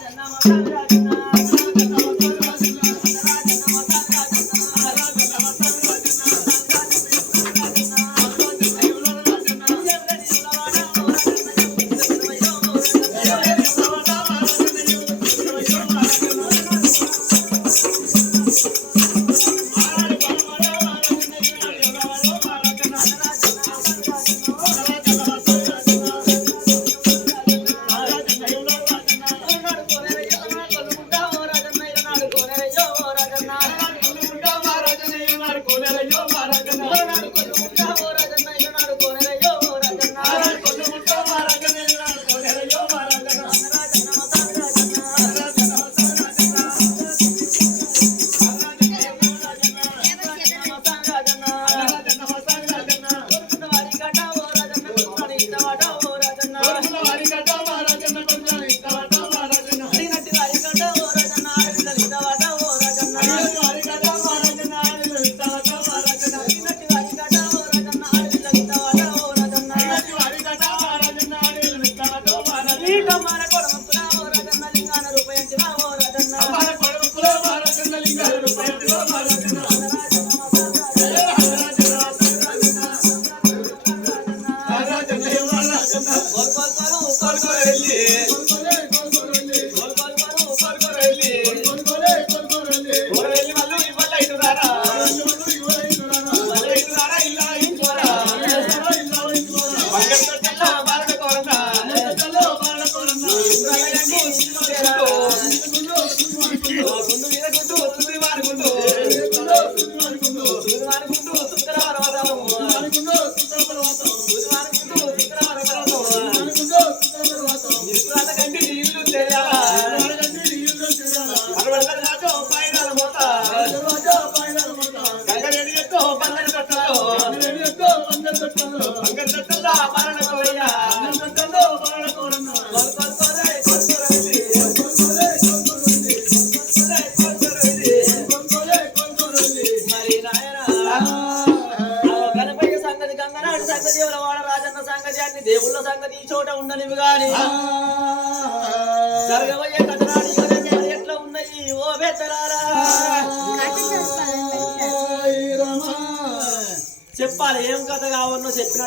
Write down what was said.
dan nama. సంగతి దేవుళ్ళ సంగతి ఈ చోట ఉండనివి గాని జరగబోయే ఎట్లా ఉన్నాయి ఓ బెత్తరారా చెప్పాలి ఏం కథ కావన్నో చెప్పినట్టు